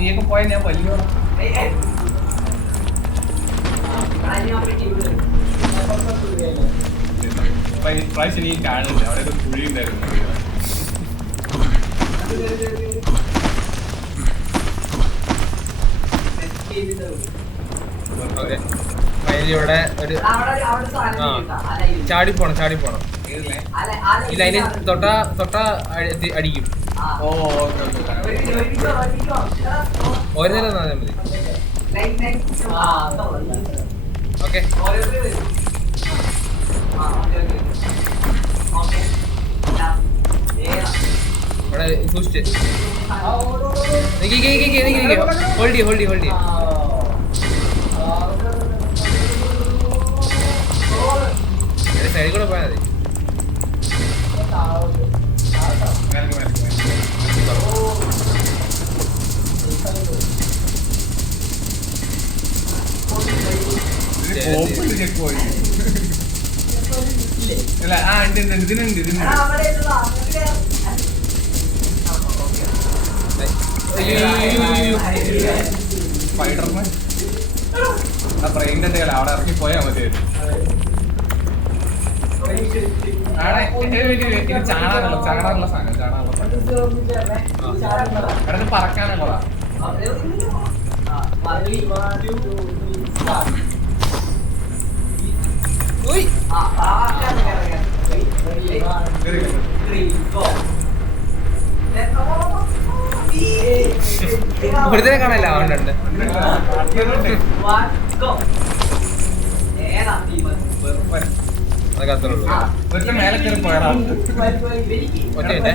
നീയൊക്കെ പോയ ഞാൻ വലിയ പ്രാവശ്യം നീ കാണുന്നില്ല. അവിടെ ഒരു കുഴി ഉണ്ടായിരുന്നു. ഇവിടെ ഒരു ചാടിപ്പോണം ഇല്ല, അതിന് തൊട്ട അടിക്കും. ഒരു നേരം തന്നാൽ മതി. ഓക്കെ ഇവിടെ സൂക്ഷിച്ച് ഹോൾഡ് ചെയ്യ സൈഡിൽ കൂടെ പോയാൽ മതി. ഇതിനുണ്ട് സ്പൈഡർമാൻ ബ്രെയിൻ്റെ കള അവിടെ ഇറങ്ങി പോയാൽ മതി. ചാടാനുള്ള സാധനം ഇടക്ക് പറക്കാനുള്ളതാ. ഒരുത്തനെ കാണാനില്ല. അതുകൊണ്ടുണ്ട് അതൊക്കെ അത്രേ ഉള്ളൂ. മേലെ കയറി പോയതാണ്. ഒറ്റ